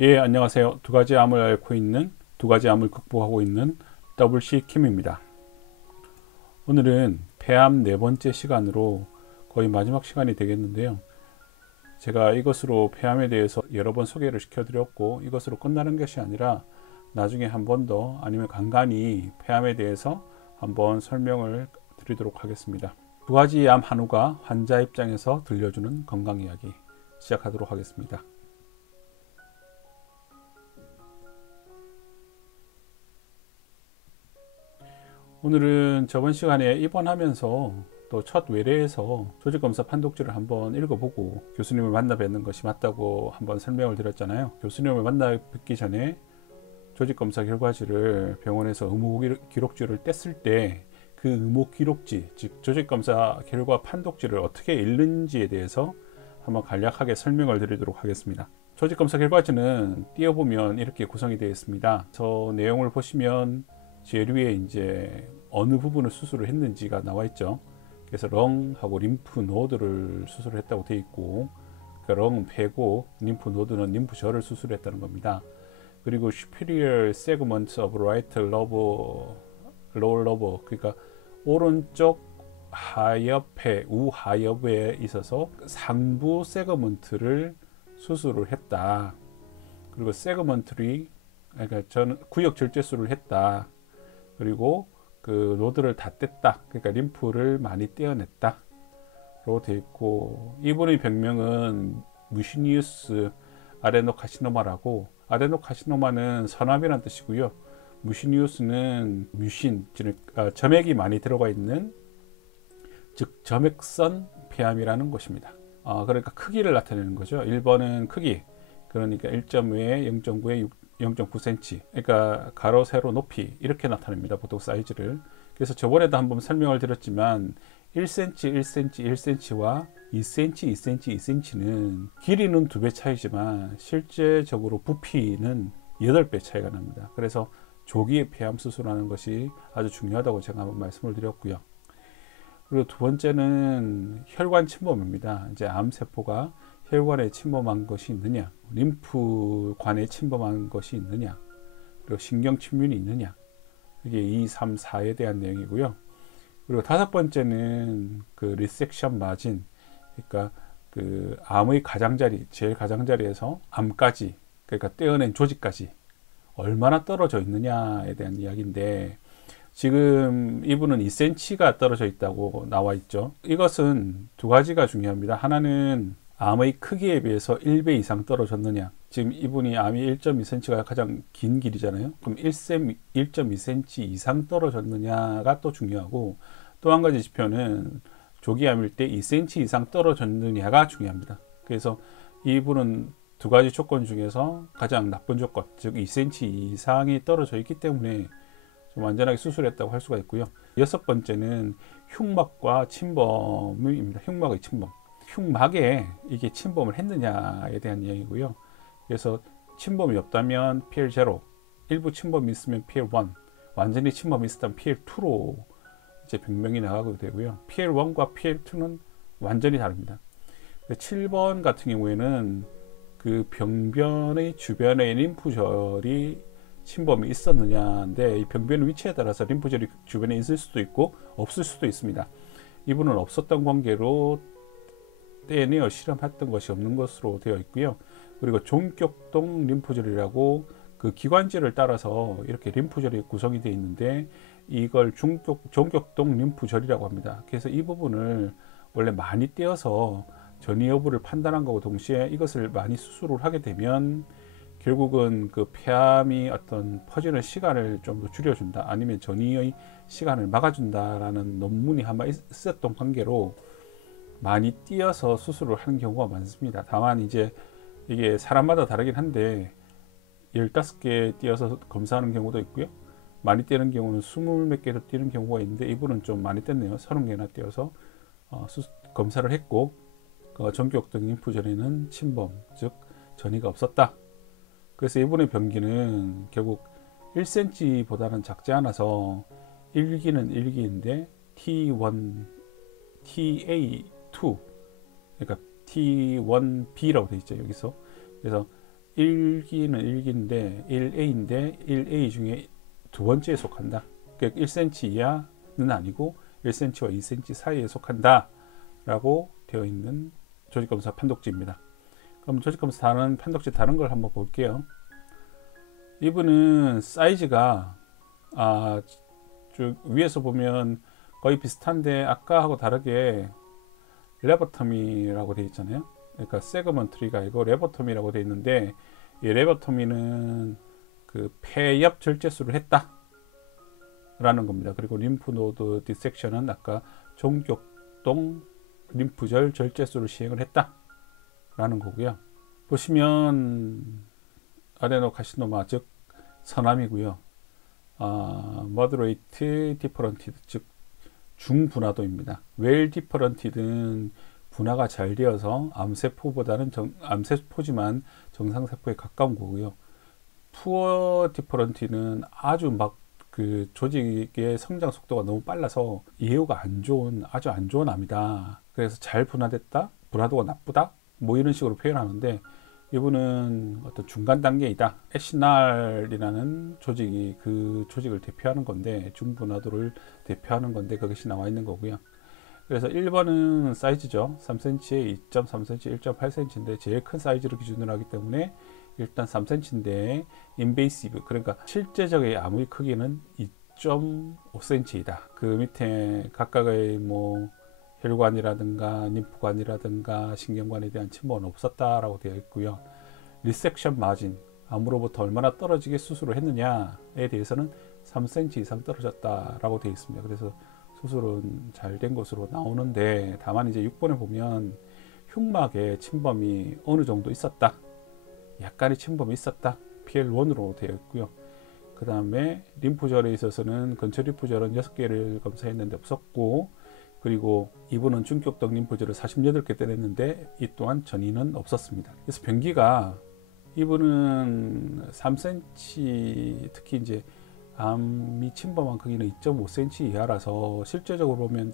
예, 안녕하세요. 두 가지 암을 앓고 있는, 두 가지 암을 극복하고 있는 WC 킴입니다. 오늘은 폐암 네 번째 시간으로 거의 마지막 시간이 되겠는데요. 제가 이것으로 폐암에 대해서 여러 번 소개를 시켜드렸고, 이것으로 끝나는 것이 아니라 나중에 한 번 더 아니면 간간히 폐암에 대해서 한번 설명을 드리도록 하겠습니다. 두 가지 암 한우가 환자 입장에서 들려주는 건강 이야기 시작하도록 하겠습니다. 오늘은 저번 시간에 입원하면서 또 첫 외래에서 조직검사 판독지를 한번 읽어보고 교수님을 만나 뵙는 것이 맞다고 한번 설명을 드렸잖아요. 교수님을 만나 뵙기 전에 조직검사 결과지를 병원에서 의무 기록지를 뗐을 때 그 의무 기록지, 즉 조직검사 결과 판독지를 어떻게 읽는지에 대해서 한번 간략하게 설명을 드리도록 하겠습니다. 조직검사 결과지는 띄워보면 이렇게 구성이 되어 있습니다. 저 내용을 보시면 제일 위에 이제 어느 부분을 수술을 했는지가 나와 있죠. 그래서 렁하고 림프 노드를 수술을 했다고 되어 있고, 그러니까 렁 폐고 림프 노드는 림프절을 수술했다는 겁니다. 그리고 superior segment of right lower lobe, 그러니까 오른쪽 하엽에 우하엽에 있어서 상부 세그먼트를 수술을 했다. 그리고 세그먼트리, 그러니까 저는 구역 절제술을 했다. 그리고 그 노드를 다 뗐다. 그러니까 림프를 많이 떼어냈다. 라고 되어 있고, 이분의 병명은 무시니우스 아데노카시노마라고, 아데노카시노마는 선암이라는 뜻이고요. 무시니우스는 뮤신, 점액이 많이 들어가 있는, 즉 점액선 폐암이라는 것입니다. 그러니까 크기를 나타내는 거죠. 1번은 크기, 그러니까 1.5에 0.9에 0.9cm, 그러니까 가로 세로 높이 이렇게 나타냅니다. 보통 사이즈를. 그래서 저번에도 한번 설명을 드렸지만 1cm, 1cm, 1cm와 2cm, 2cm, 2cm는 길이는 2배 차이지만 실제적으로 부피는 8배 차이가 납니다. 그래서 조기에 폐암 수술하는 것이 아주 중요하다고 제가 한번 말씀을 드렸고요. 그리고 두 번째는 혈관 침범입니다. 이제 암세포가 혈관에 침범한 것이 있느냐, 림프관에 침범한 것이 있느냐, 그리고 신경 침륜이 있느냐, 이게 2, 3, 4에 대한 내용이고요. 그리고 다섯 번째는 그 리섹션 마진, 그러니까 그 암의 가장자리, 제일 가장자리에서 암까지, 그러니까 떼어낸 조직까지 얼마나 떨어져 있느냐에 대한 이야기인데, 지금 이분은 2cm가 떨어져 있다고 나와 있죠. 이것은 두 가지가 중요합니다. 하나는 암의 크기에 비해서 1배 이상 떨어졌느냐. 지금 이분이 암이 1.2cm가 가장 긴 길이잖아요. 그럼 1.2cm 이상 떨어졌느냐가 또 중요하고, 또 한 가지 지표는 조기암일 때 2cm 이상 떨어졌느냐가 중요합니다. 그래서 이분은 두 가지 조건 중에서 가장 나쁜 조건, 즉 2cm 이상이 떨어져 있기 때문에 좀 안전하게 수술했다고 할 수가 있고요. 여섯 번째는 흉막과 침범입니다. 흉막의 침범. 흉막에 이게 침범을 했느냐에 대한 이야기고요. 그래서 침범이 없다면 PL0, 일부 침범이 있으면 PL1, 완전히 침범이 있었다면 PL2로 이제 병명이 나가게 되고요. PL1과 PL2는 완전히 다릅니다. 7번 같은 경우에는 그 병변의 주변에 림프절이 침범이 있었느냐인데, 이 병변의 위치에 따라서 림프절이 주변에 있을 수도 있고 없을 수도 있습니다. 이분은 없었던 관계로 떼내어 실험했던 것이 없는 것으로 되어 있고요. 그리고 종격동 림프절이라고 그 기관지를 따라서 이렇게 림프절이 구성이 되어 있는데, 이걸 종격동 림프절이라고 합니다. 그래서 이 부분을 원래 많이 떼어서 전이 여부를 판단한 것과 동시에 이것을 많이 수술을 하게 되면 결국은 그 폐암이 어떤 퍼지는 시간을 좀 더 줄여준다, 아니면 전이의 시간을 막아준다라는 논문이 한번 있었던 관계로 많이 띄어서 수술을 하는 경우가 많습니다. 다만 이제 이게 사람마다 다르긴 한데 15개 띄어서 검사하는 경우도 있고요. 많이 떼는 경우는 20몇 개도 띄는 경우가 있는데, 이분은 좀 많이 뗐네요. 30개나 띄어서 검사를 했고, 전격동 림프절에는 침범, 즉 전이가 없었다. 그래서 이분의 병기는 결국 1cm보다는 작지 않아서 1기는 1기인데 T1, TA2, 그러니까 T1B라고 되어 있죠, 여기서. 그래서 1기는 1기인데 1A인데 1A 중에 두 번째에 속한다. 그러니까 1cm 이하는 아니고 1cm와 2cm 사이에 속한다 라고 되어 있는 조직검사 판독지입니다. 그럼 조직검사 다른 판독지 다른 걸 한번 볼게요. 이분은 사이즈가 쭉 위에서 보면 거의 비슷한데 아까하고 다르게 레버터미라고 되어 있잖아요. 그러니까 세그먼트리가 아니고 레버터미라고 되어 있는데, 이 레버터미는 그 폐엽 절제술을 했다 라는 겁니다. 그리고 림프노드 디섹션은 아까 종격동 림프절 절제술을 시행을 했다 라는 거고요. 보시면 아데노카시노마 즉 서남이고요. 머드레이트 디퍼런티드 즉 중분화도입니다. 웰 디퍼런티드는 분화가 잘 되어서 암세포보다는 암세포지만 정상세포에 가까운 거고요. 푸어 디퍼런티는 아주 막 그 조직의 성장 속도가 너무 빨라서 예후가 아주 안 좋은 암이다. 그래서 잘 분화됐다, 분화도가 나쁘다, 뭐 이런 식으로 표현하는데, 이분은 어떤 중간 단계이다. 에시날이라는 조직이 그 조직을 대표하는 건데, 중분화도를 대표하는 건데 그것이 나와 있는 거고요. 그래서 1번은 사이즈죠. 3cm에 2.3cm, 1.8cm인데 제일 큰 사이즈를 기준으로 하기 때문에 일단 3cm인데 인베이시브, 그러니까 실제적인 암의 크기는 2.5cm이다. 그 밑에 각각의 뭐 혈관이라든가 림프관이라든가 신경관에 대한 침범은 없었다라고 되어 있고요. 리섹션 마진, 암으로부터 얼마나 떨어지게 수술을 했느냐에 대해서는 3cm 이상 떨어졌다라고 되어 있습니다. 그래서 수술은 잘 된 것으로 나오는데, 다만 이제 6번에 보면 흉막에 침범이 어느 정도 있었다, 약간의 침범이 있었다, PL1으로 되어 있고요. 그 다음에 림프절에 있어서는 근처 림프절은 6개를 검사했는데 없었고, 그리고 이분은 중격동 림프절을 48개 때렸는데 이 또한 전이는 없었습니다. 그래서 변기가 이분은 3cm, 특히 이제 암이 침범한 크기는 2.5cm 이하라서 실제적으로 보면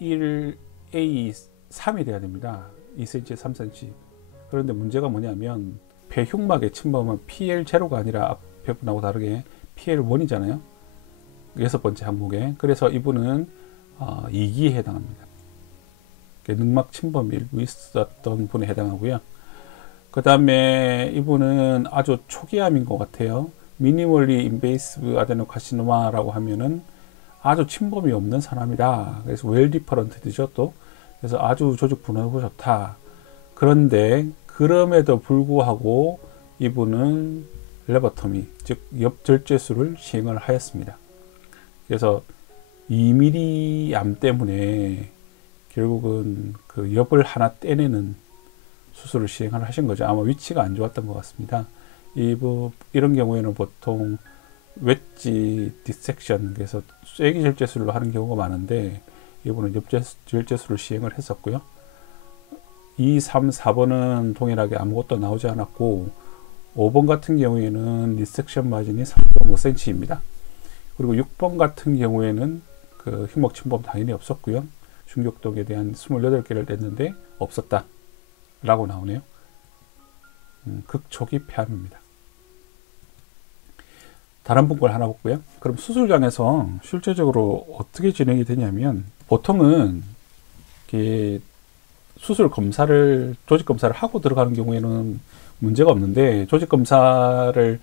1A3이 돼야 됩니다. 2cm, 3cm. 그런데 문제가 뭐냐면 폐흉막에 침범한 PL0가 아니라 앞에 분하고 다르게 PL1이잖아요. 6번째 항목에. 그래서 이분은 2기에 해당합니다. 늑막 침범이 일부 있었던 분에 해당하고요. 그 다음에 이분은 아주 초기암인 것 같아요. 미니멀리 인베이시브 아데노카시노마라고 하면은 아주 침범이 없는 사람이다. 그래서 웰 디퍼런트죠 또. 그래서 아주 조직 분화가 좋다. 그런데 그럼에도 불구하고 이분은 레버터미, 즉 엽절제술을 시행을 하였습니다. 그래서 2mm 암 때문에 결국은 그 엽을 하나 떼내는 수술을 시행을 하신 거죠. 아마 위치가 안 좋았던 것 같습니다. 이런 경우에는 보통 웨지 디섹션, 그래서 쐐기 절제술로 하는 경우가 많은데 이분은 엽절제술을 시행을 했었고요. 2, 3, 4번은 동일하게 아무것도 나오지 않았고, 5번 같은 경우에는 리섹션 마진이 3.5cm입니다. 그리고 6번 같은 경우에는 그 흉막 침범 당연히 없었고요. 중격동에 대한 28개를 냈는데 없었다 라고 나오네요. 극초기 폐암입니다. 다른 분걸 하나 볼고요. 그럼 수술장에서 실제적으로 어떻게 진행이 되냐면, 보통은 수술 검사를, 조직 검사를 하고 들어가는 경우에는 문제가 없는데, 조직 검사를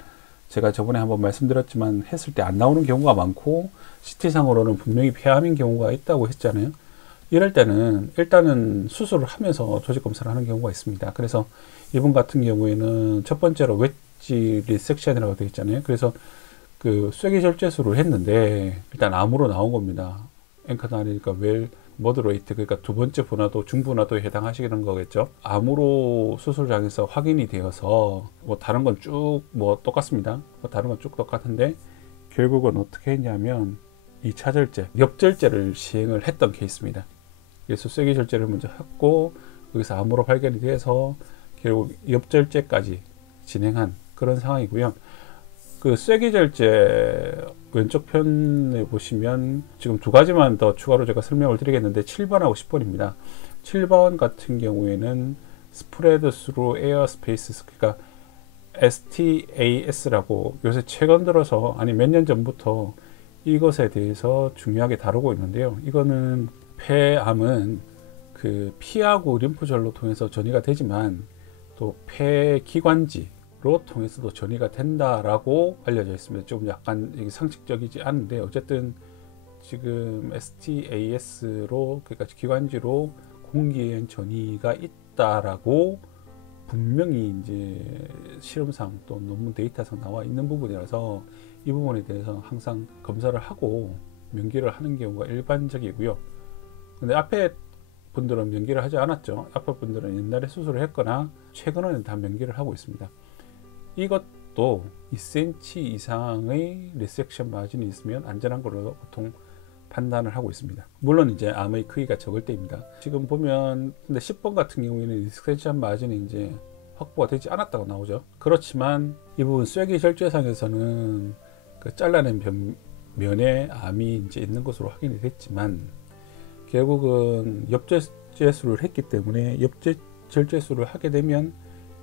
제가 저번에 한번 말씀드렸지만 했을 때 안 나오는 경우가 많고, CT상으로는 분명히 폐암인 경우가 있다고 했잖아요. 이럴 때는 일단은 수술을 하면서 조직 검사를 하는 경우가 있습니다. 그래서 이분 같은 경우에는 첫 번째로 웨지 리섹션이라고 되어 있잖아요. 그래서 그 쐐기 절제술을 했는데 일단 암으로 나온 겁니다. 앵커나니까 웰 머드레이트, 그러니까 두 번째 분화도, 중분화도에 해당하시는 거겠죠. 암으로 수술장에서 확인이 되어서 뭐 다른 건 쭉 뭐 똑같습니다. 뭐 다른 건 쭉 똑같은데 결국은 어떻게 했냐면 2차 절제, 엽절제를 시행을 했던 케이스입니다. 그래서 쐐기 절제를 먼저 했고 여기서 암으로 발견이 돼서 결국 엽절제까지 진행한 그런 상황이고요. 그 쐐기 절제 왼쪽 편에 보시면 지금 두 가지만 더 추가로 제가 설명을 드리겠는데 7번하고 10번입니다. 7번 같은 경우에는 스프레드 스루 에어 스페이스, 그러니까 STAS라고 요새 최근 들어서 아니 몇 년 전부터 이것에 대해서 중요하게 다루고 있는데요. 이거는 폐암은 그 피하고 림프절로 통해서 전이가 되지만 또 폐기관지로 통해서도 전이가 된다라고 알려져 있습니다. 좀 약간 이게 상식적이지 않은데 어쨌든 지금 STAS로 그러니까 기관지로 공기엔 전이가 있다라고 분명히 이제 실험상 또 논문 데이터상 나와 있는 부분이라서 이 부분에 대해서 항상 검사를 하고 명기를 하는 경우가 일반적이고요. 근데 앞에 분들은 명기를 하지 않았죠. 앞에 분들은 옛날에 수술을 했거나 최근에는 다 명기를 하고 있습니다. 이것도 2cm 이상의 리섹션 마진이 있으면 안전한 걸로 보통 판단을 하고 있습니다. 물론 이제 암의 크기가 적을 때입니다. 지금 보면 근데 10번 같은 경우에는 리섹션 마진이 이제 확보가 되지 않았다고 나오죠. 그렇지만 이 부분 쐐기절제상에서는 그 잘라낸 면에 암이 이제 있는 것으로 확인이 됐지만 결국은 엽절제술을 했기 때문에 엽절제술을 하게 되면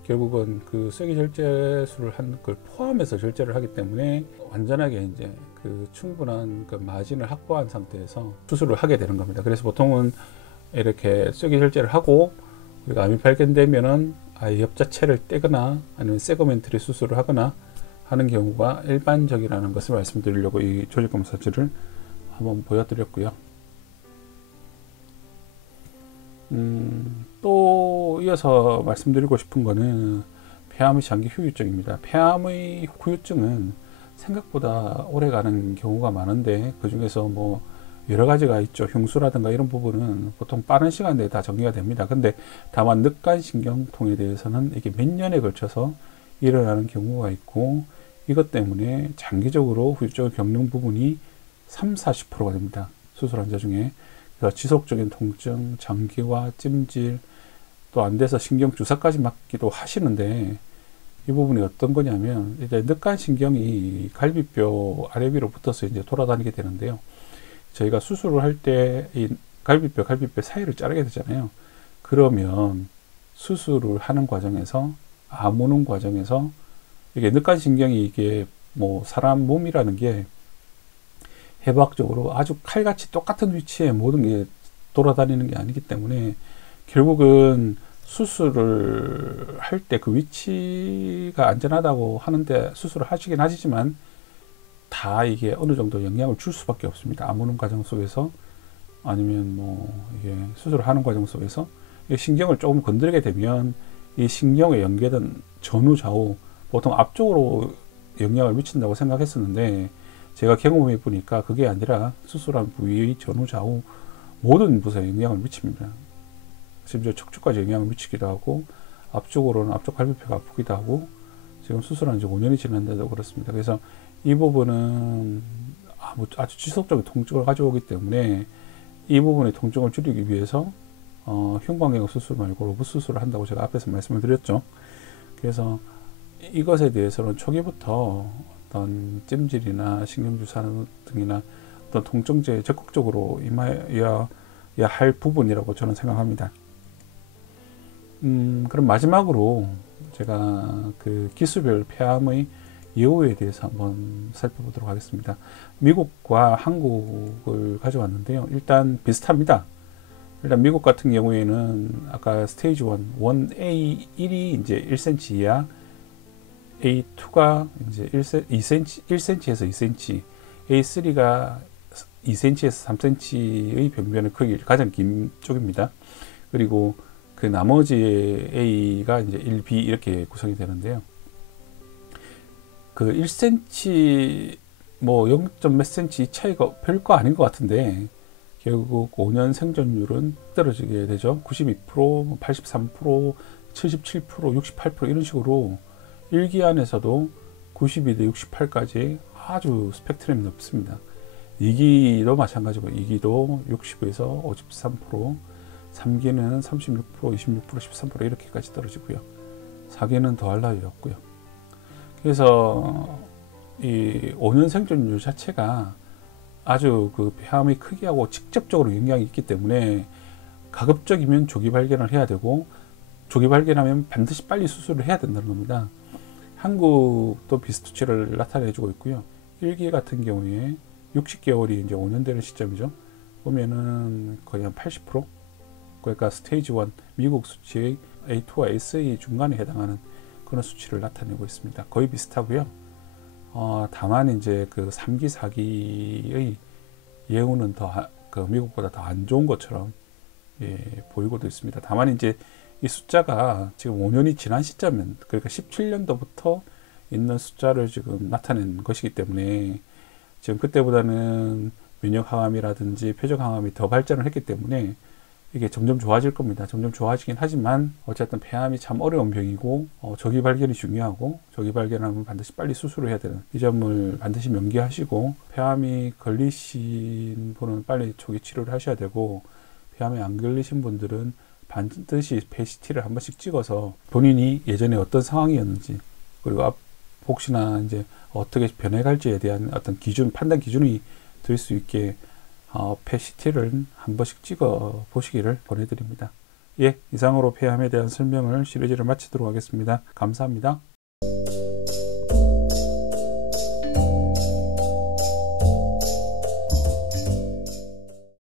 결국은 그 쐐기절제술을 한 걸 포함해서 절제를 하기 때문에 완전하게 이제 그 충분한 그 마진을 확보한 상태에서 수술을 하게 되는 겁니다. 그래서 보통은 이렇게 쐐기절제를 하고 우리가 암이 발견되면은 아예 엽 자체를 떼거나 아니면 세그멘트리 수술을 하거나 하는 경우가 일반적이라는 것을 말씀드리려고 이 조직검사지를 한번 보여드렸고요. 또 이어서 말씀드리고 싶은 거는 폐암의 장기 후유증입니다. 폐암의 후유증은 생각보다 오래가는 경우가 많은데 그 중에서 뭐 여러 가지가 있죠. 흉수라든가 이런 부분은 보통 빠른 시간 내에 다 정리가 됩니다. 근데 다만 늑간신경통에 대해서는 이게 몇 년에 걸쳐서 일어나는 경우가 있고 이것 때문에 장기적으로 후유증을 겪는 부분이 30~40%가 됩니다. 수술 환자 중에. 그래서 지속적인 통증, 장기화, 찜질, 또 안 돼서 신경 주사까지 맞기도 하시는데 이 부분이 어떤 거냐면 이제 늑간신경이 갈비뼈 아래 위로 붙어서 이제 돌아다니게 되는데요. 저희가 수술을 할 때 이 갈비뼈 사이를 자르게 되잖아요. 그러면 수술을 하는 과정에서 아무는 과정에서 이게 늑간신경이 이게 뭐 사람 몸이라는 게 해부학적으로 아주 칼같이 똑같은 위치에 모든 게 돌아다니는 게 아니기 때문에 결국은 수술을 할 때 그 위치가 안전하다고 하는데 수술을 하시긴 하시지만 다 이게 어느 정도 영향을 줄 수밖에 없습니다. 아무는 과정 속에서 아니면 뭐 이게 수술을 하는 과정 속에서 이 신경을 조금 건드리게 되면 이 신경에 연계된 전후 좌우 보통 앞쪽으로 영향을 미친다고 생각했었는데 제가 경험해 보니까 그게 아니라 수술한 부위의 전후 좌우 모든 부서에 영향을 미칩니다. 심지어 척추까지 영향을 미치기도 하고 앞쪽으로는 앞쪽 갈비뼈가 아프기도 하고 지금 수술한 지 5년이 지났는데도 그렇습니다. 그래서 이 부분은 아주 지속적인 통증을 가져오기 때문에 이 부분의 통증을 줄이기 위해서 흉곽경화 수술 말고 로봇 수술을 한다고 제가 앞에서 말씀을 드렸죠. 그래서 이것에 대해서는 초기부터 어떤 찜질이나 신경주사 등이나 어떤 통증제에 적극적으로 임해야 할 부분이라고 저는 생각합니다. 그럼 마지막으로 제가 그 기수별 폐암의 예후에 대해서 한번 살펴보도록 하겠습니다. 미국과 한국을 가져왔는데요. 일단 비슷합니다. 일단 미국 같은 경우에는 아까 스테이지 1A1이 이제 1cm 이하, A2가 이제 1cm에서 2cm, A3가 2cm에서 3cm의 병변의 크기 가장 긴 쪽입니다. 그리고 그 나머지 A가 이제 1B 이렇게 구성이 되는데요. 그 1cm 뭐 0. 몇 cm 차이가 별거 아닌 것 같은데 결국 5년 생존율은 떨어지게 되죠. 92%, 83%, 77%, 68% 이런 식으로 1기 안에서도 92대 68까지 아주 스펙트럼이 높습니다. 2기도 마찬가지고 2기도 60에서 53%, 3기는 36%, 26%, 13% 이렇게까지 떨어지고요. 4기는 더할 나위 없고요. 그래서 이 5년 생존율 자체가 아주 그 폐암의 크기하고 직접적으로 영향이 있기 때문에 가급적이면 조기 발견을 해야 되고 조기 발견하면 반드시 빨리 수술을 해야 된다는 겁니다. 한국도 비슷수치를 나타내주고 있고요. 1기 같은 경우에 60개월이 이제 5년 되는 시점이죠. 보면은 거의 한 80%? 그러니까 스테이지 1 미국 수치의 A2와 SE 중간에 해당하는 그런 수치를 나타내고 있습니다. 거의 비슷하고요. 다만 이제 그 3기, 4기의 예후는 그 미국보다 더 안 좋은 것처럼 보이고도 있습니다. 다만 이제 이 숫자가 지금 5년이 지난 시점, 그러니까 17년도부터 있는 숫자를 지금 나타낸 것이기 때문에 지금 그때보다는 면역 항암이라든지 표적 항암이 더 발전을 했기 때문에 이게 점점 좋아질 겁니다. 점점 좋아지긴 하지만 어쨌든 폐암이 참 어려운 병이고 조기 발견이 중요하고 조기 발견하면 반드시 빨리 수술을 해야 되는 이 점을 반드시 명기하시고 폐암이 걸리신 분은 빨리 조기 치료를 하셔야 되고 폐암에 안 걸리신 분들은 반드시 PET-CT를 한 번씩 찍어서 본인이 예전에 어떤 상황이었는지 그리고 혹시나 이제 어떻게 변해갈지에 대한 어떤 기준, 판단 기준이 될 수 있게 PET-CT를 한 번씩 찍어 보시기를 권해드립니다. 예, 이상으로 폐암에 대한 설명을 시리즈를 마치도록 하겠습니다. 감사합니다.